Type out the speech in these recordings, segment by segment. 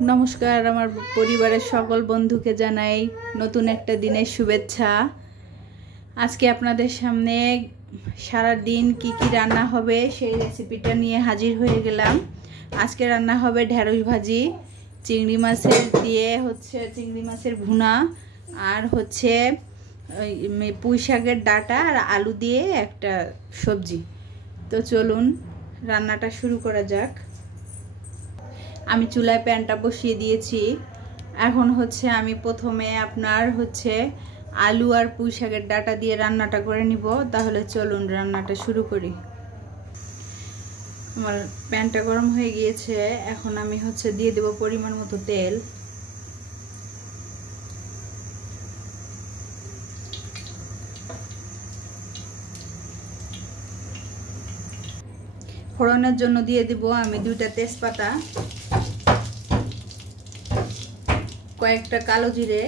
नमस्कार आमार परिवारेर सकल बंधुके जानाई नतून एकटा दिनेर शुभेच्छा। आज के आपनादेर सामने सारा दिन की रान्ना होबे सेई रेसिपिटा निये हाजिर हये गेलाम। आज के रान्ना होबे ढेड़स भाजी, चिंगड़ी माछेर दिये होच्छे चिंगड़ी माछेर भुना और होच्छे पुঁই শাকের डाटा और आलू दिये एकटा सब्जी। तो चलुन रान्नाटा शुरू करा जाक। आमी चूलाय प्यानटा बसिए दिएছি। এখন হচ্ছে আমি প্রথমে আপনার হচ্ছে আলু আর পুঁই শাকের ডাটা দিয়ে রান্নাটা করে নিব। তাহলে চলুন রান্নাটা শুরু করি। আমার প্যানটা গরম হয়ে গিয়েছে। এখন আমি হচ্ছে দিয়ে দেব পরিমাণ মতো তেল। ফোড়নের জন্য দিয়ে দেব আমি দুইটা তেজপাতা, কয়েকটা কালো জিরে,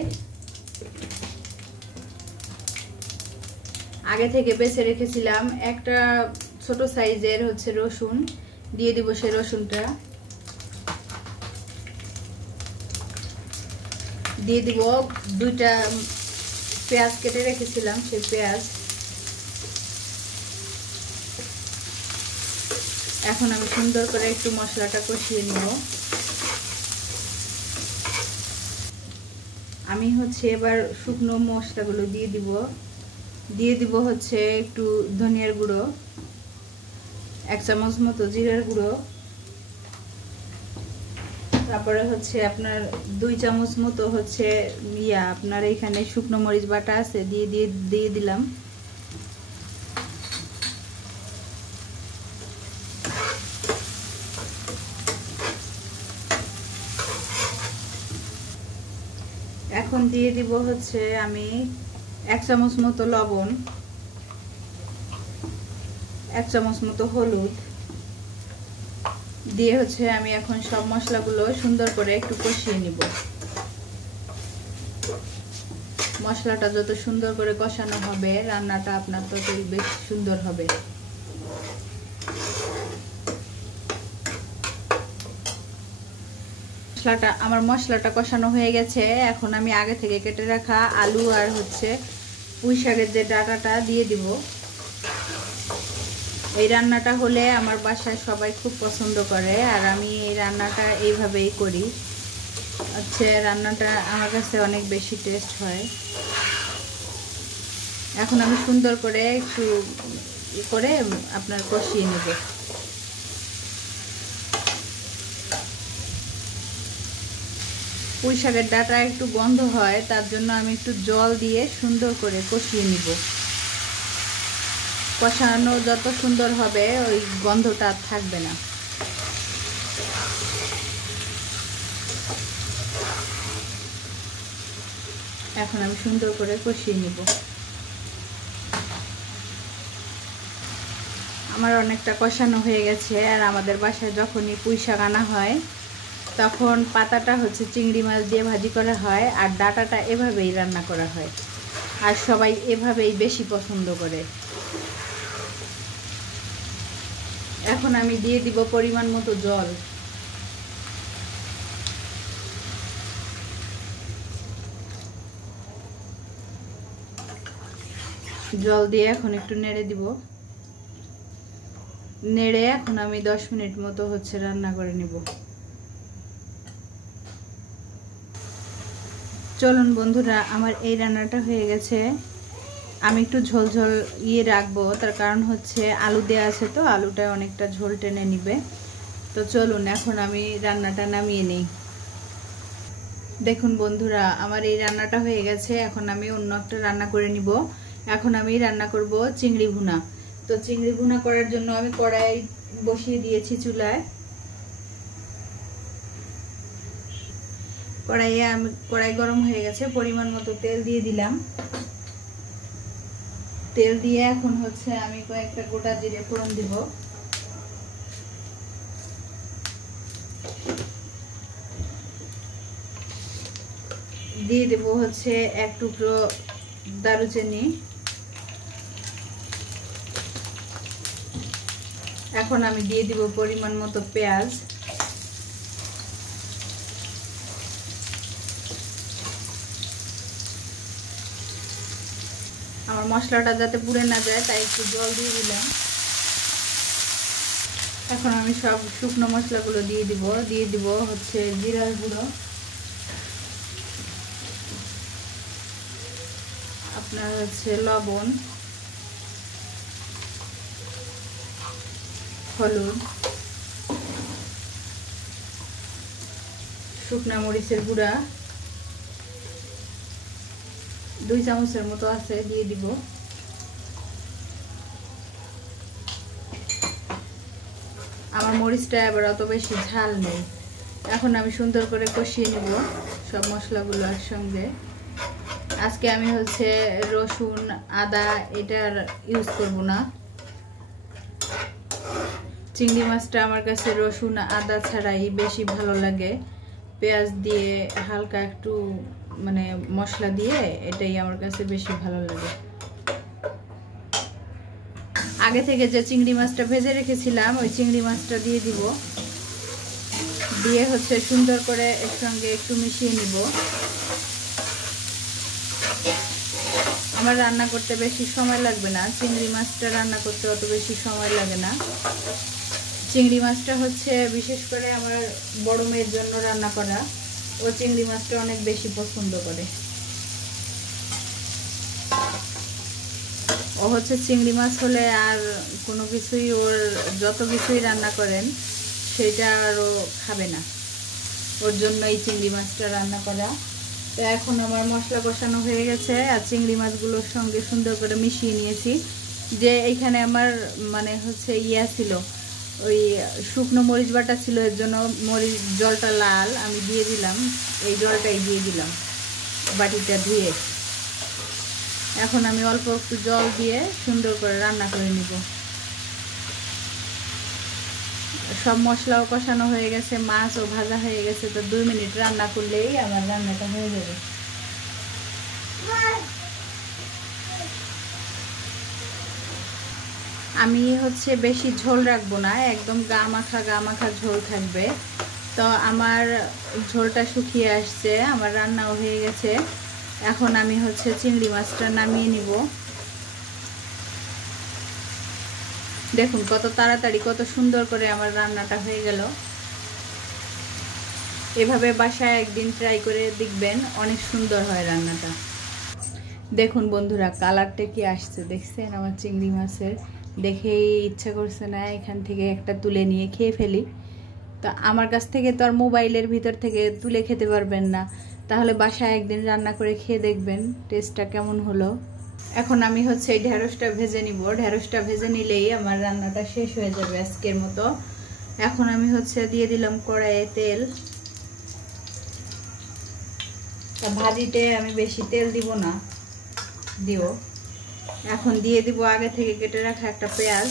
আগে থেকে বেছে রেখেছিলাম একটা ছোট সাইজের হচ্ছে রসুন দিয়ে দিব। সেই রসুনটা দিয়ে দিব। দুইটা পেঁয়াজ কেটে রেখেছিলাম সেই পেঁয়াজ। এখন আমি সুন্দর করে একটু মশলাটা কষিয়ে নিব। আমি হচ্ছে এবার শুকনো মশলাগুলো দিয়ে দিব হচ্ছে একটু ধনিয়ার গুঁড়ো, 1 চামচ মতো জিরার গুঁড়ো, তারপরে হচ্ছে আপনার 2 চামচ মতো হচ্ছে আপনার এখানে শুকনো মরিচ বাটা আছে দিয়ে দিলাম। এখন দিয়ে দিব হচ্ছে আমি 1 চামচ মতো লবণ, 1 চামচ মতো হলুদ দিয়ে হচ্ছে আমি এখন সব মশলাগুলো সুন্দর করে একটু কষিয়ে নিব। মশলাটা যত সুন্দর করে কষানো হবে রান্নাটা আপনার ততই বেশি সুন্দর হবে। আমার মশলাটা কষানো হয়ে গেছে। এখন আমি আগে থেকে কেটে রাখা আলু আর হচ্ছে পুঁই শাকের যে ডাটাটা দিয়ে দিব। এই রান্নাটা হলে আমার বাসায় সবাই খুব পছন্দ করে আর আমি এই রান্নাটা এইভাবেই করি। হচ্ছে রান্নাটা আমার কাছে অনেক বেশি টেস্ট হয়। এখন আমি সুন্দর করে একটু করে আপনার কষিয়ে নেব। পুঁই শাকের ডাটা একটু গন্ধ হয়, তার জন্য আমি একটু জল দিয়ে সুন্দর করে কষিয়ে নিব। কষানো যত সুন্দর হবে ওই গন্ধটা থাকবে না। এখন আমি সুন্দর করে কষিয়ে নিব। আমার অনেকটা কষানো হয়ে গেছে। আর আমাদের বাসায় যখনই পুঁই শাক আনা হয় তখন পাতাটা হচ্ছে চিংড়ি মাছ দিয়ে ভাজি করা হয় আর ডাটাটা এভাবেই রান্না করা হয় আর সবাই এভাবেই বেশি পছন্দ করে। এখন আমি দিয়ে দিব পরিমাণ মতো জল। জল দিয়ে এখন একটু নেড়ে দিব। নেড়ে এখন আমি 10 মিনিট মতো হচ্ছে রান্না করে নিব। চলুন বন্ধুরা, আমার এই রান্নাটা হয়ে গেছে। আমি একটু ঝোল ঝোল রাখবো, তার কারণ হচ্ছে আলু দেওয়া আছে তো আলুটা অনেকটা ঝোল টেনে নিবে। তো চলুন এখন আমি রান্নাটা নামিয়ে নিই। দেখুন বন্ধুরা, আমার এই রান্নাটা হয়ে গেছে। এখন আমি অন্য একটা রান্না করে নিব। এখন আমি রান্না করব চিংড়ি ভুনা। তো চিংড়ি ভুনা করার জন্য আমি কড়াই বসিয়ে দিয়েছি চুলায়। কড়াই গরম হয়ে গেছে, পরিমাণ মতো তেল দিয়ে দিলাম। তেল দিয়ে এখন হচ্ছে আমি কয়েকটা গোটা জিরে ফোড়ন দিব। দিয়ে দেব হচ্ছে 1 টুকরো দারুচিনি। এখন আমি দিয়ে দিব পরিমাণ মতো পেঁয়াজ। আমার মশলাটা যাতে পুড়ে না যায় তাই একটু জল দিয়ে দিলাম। এখন আমি সব শুকনো মশলাগুলো দিয়ে দিব হচ্ছে জিরার গুঁড়ো, আপনার হচ্ছে লবণ, হলুদ, শুকনা মরিচের গুঁড়া 2 চামচের মতো আছে, দিয়ে দিব। আমার মরিচটা এবার অত বেশি ঝাল নেই। এখন আমি সুন্দর করে কষিয়ে নেব সব মশলাগুলো একসঙ্গে। আজকে আমি হচ্ছে রসুন আদা এটার ইউজ করব না। চিংড়ি মাছটা আমার কাছে রসুন আদা ছাড়াই বেশি ভালো লাগে, পেঁয়াজ দিয়ে হালকা একটু মানে মশলা দিয়ে, এটাই আমার কাছে বেশি ভালো লাগে। আগে থেকে যে চিংড়ি মাছটা ভেজে রেখেছিলাম ওই চিংড়ি মাছটা দিয়ে দিব, দিয়ে হচ্ছে সুন্দর করে এর সঙ্গে একটু মিশিয়ে নিব। আমার রান্না করতে বেশি সময় লাগবে না, চিংড়ি মাছটা রান্না করতে অত বেশি সময় লাগে না। চিংড়ি মাছটা হচ্ছে বিশেষ করে আমার বড় মেয়ের জন্য রান্না করা, ও চিংড়ি মাছটা অনেক বেশি পছন্দ করে। ও হচ্ছে চিংড়ি মাছ হলে আর কোনো কিছুই, ওর যত কিছুই রান্না করেন সেটা আরও খাবে না, ওর জন্য এই চিংড়ি মাছটা রান্না করা। তো এখন আমার মশলা কষানো হয়ে গেছে আর চিংড়ি মাছগুলোর সঙ্গে সুন্দর করে মিশিয়ে নিয়েছি। যে এইখানে আমার মানে হচ্ছে ছিল, ওই শুকনো মরিচ বাটা ছিল, এর জন্য মরিচ জলটা লাল, আমি দিয়ে দিলাম, এই জলটাই দিয়ে দিলাম বাটিটা ধুয়ে। এখন আমি অল্প একটু জল দিয়ে সুন্দর করে রান্না করে নিব। সব মশলাও কষানো হয়ে গেছে, মাছও ভাজা হয়ে গেছে, তো 2 মিনিট রান্না করলেই আমার রান্নাটা হয়ে যাবে। আমি হচ্ছে বেশি ঝোল রাখবো না, একদম গা মাখা ঝোল থাকবে। তো আমার ঝোলটা শুকিয়ে আসছে, আমার রান্নাও হয়ে গেছে। এখন আমি হচ্ছে চিংড়ি মাছটা নামিয়ে নিব। দেখুন কত তাড়াতাড়ি কত সুন্দর করে আমার রান্নাটা হয়ে গেল। এভাবে বাসায় একদিন ট্রাই করে দেখবেন, অনেক সুন্দর হয় রান্নাটা। দেখুন বন্ধুরা কালারটা কি আসছে দেখছেন আমার চিংড়ি মাছের, দেখেই ইচ্ছা করছে না এখান থেকে একটা তুলে নিয়ে খেয়ে ফেলি। তো আমার কাছ থেকে তো আর মোবাইলের ভিতর থেকে তুলে খেতে পারবেন না, তাহলে বাসায় একদিন রান্না করে খেয়ে দেখবেন টেস্টটা কেমন হলো। এখন আমি হচ্ছে এই ঢেঁড়সটা ভেজে নিব, ঢেঁড়সটা ভেজে নিলেই আমার রান্নাটা শেষ হয়ে যাবে আজকের মতো। এখন আমি হচ্ছে দিয়ে দিলাম কড়াইয়ে তেল। তা ভাজিতে আমি বেশি তেল দিব না, দিও। এখন দিয়ে দিব আগে থেকে কেটে রাখা একটা পেঁয়াজ।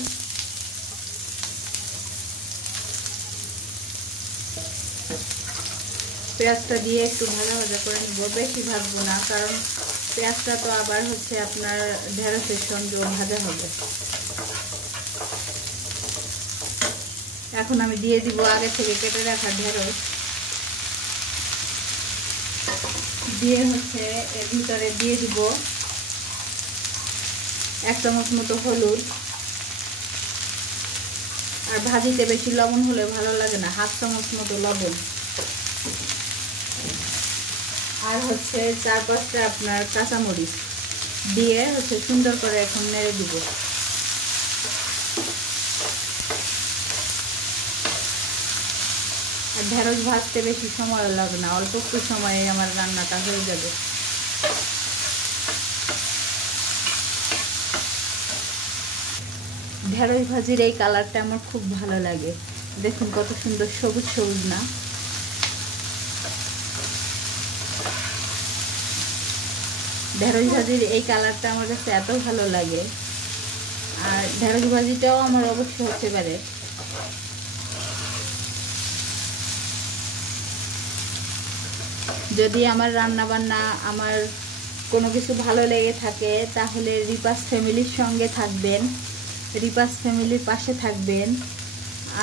পেঁয়াজটা দিয়ে একটু ভাজা ভাজা করে নিব, বেশি ভাজবো না, কারণ পেঁয়াজটা তো আবার হচ্ছে আপনার ঢেঁড়সের সঙ্গে ভাজা হবে। এখন আমি দিয়ে দিব আগে থেকে কেটে রাখা ঢেঁড়স, দিয়ে হচ্ছে এর ভিতরে দিয়ে দিব 1 চামচ মতো হলুদ। আর ভাজিতে বেশি লবণ হলে ভালো লাগে না, 1/2 চামচ মতো লবণ। আর হচ্ছে 4-5টা আপনার কাঁচামরিচ দিয়ে হচ্ছে সুন্দর করে এখন নেড়ে দিব। আর ঢেঁড়স ভাজতে বেশি সময় লাগে না, অল্প একটু সময়ে আমার রান্নাটা হয়ে যাবে। ঢেঁড়স ভাজির এই কালারটা আমার খুব ভালো লাগে, দেখুন কত সুন্দর সবুজ সবুজ না। ঢেঁড়স ভাজির এই কালারটা আমার কাছে এত ভালো লাগে। আর ঢেঁড়স ভাজিটাও আমার অবশ্যই হতে পারে। যদি আমার রান্না বান্না আমার কোনো কিছু ভালো লেগে থাকে তাহলে রিপাস ফ্যামিলির সঙ্গে থাকবেন, রিপাস ফ্যামিলির পাশে থাকবেন,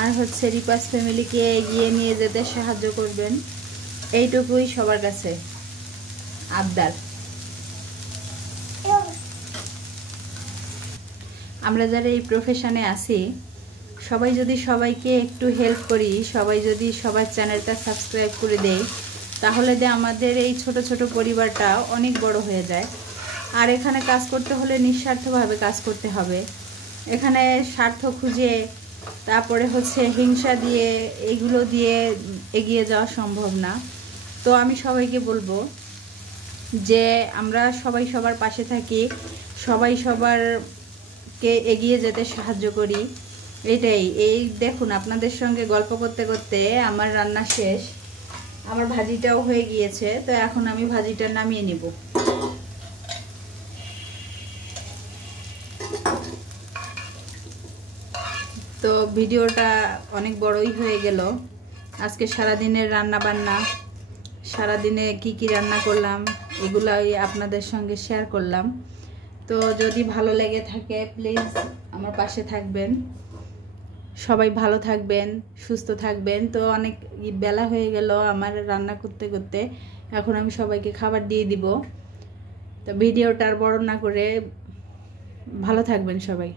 আর হচ্ছে রিপাস ফ্যামিলিকে এগিয়ে নিয়ে যেতে সাহায্য করবেন, এইটুকুই সবার কাছে আবদার। আমরা যারা এই প্রফেশনে আছি সবাই যদি সবাইকে একটু হেল্প করি, সবাই যদি সবার চ্যানেলটা সাবস্ক্রাইব করে দেয়, তাহলে আমাদের এই ছোট ছোট পরিবারটা অনেক বড় হয়ে যায়। আর এখানে কাজ করতে হলে নিঃস্বার্থভাবে কাজ করতে হবে। এখানে স্বার্থ খুঁজে তারপরে হচ্ছে হিংসা দিয়ে এগুলো দিয়ে এগিয়ে যাওয়া সম্ভব না। তো আমি সবাইকে বলবো যে আমরা সবাই সবার পাশে থাকি, সবাই সবারকে এগিয়ে যেতে সাহায্য করি। এটাই। এই দেখুন, আপনাদের সঙ্গে গল্প করতে করতে আমার রান্না শেষ, আমার ভাজিটাও হয়ে গিয়েছে। তো এখন আমি ভাজিটা নামিয়ে নিব। তো ভিডিওটা অনেক বড়ই হয়ে গেল। আজকে সারাদিনের রান্না বান্না, সারাদিনে কি কি রান্না করলাম এগুলাই আপনাদের সঙ্গে শেয়ার করলাম। তো যদি ভালো লেগে থাকে প্লিজ আমার পাশে থাকবেন। সবাই ভালো থাকবেন, সুস্থ থাকবেন। তো অনেক বেলা হয়ে গেল আমার রান্না করতে করতে, এখন আমি সবাইকে খাবার দিয়ে দিব। তো ভিডিওটা আর বড় না করে ভালো থাকবেন সবাই।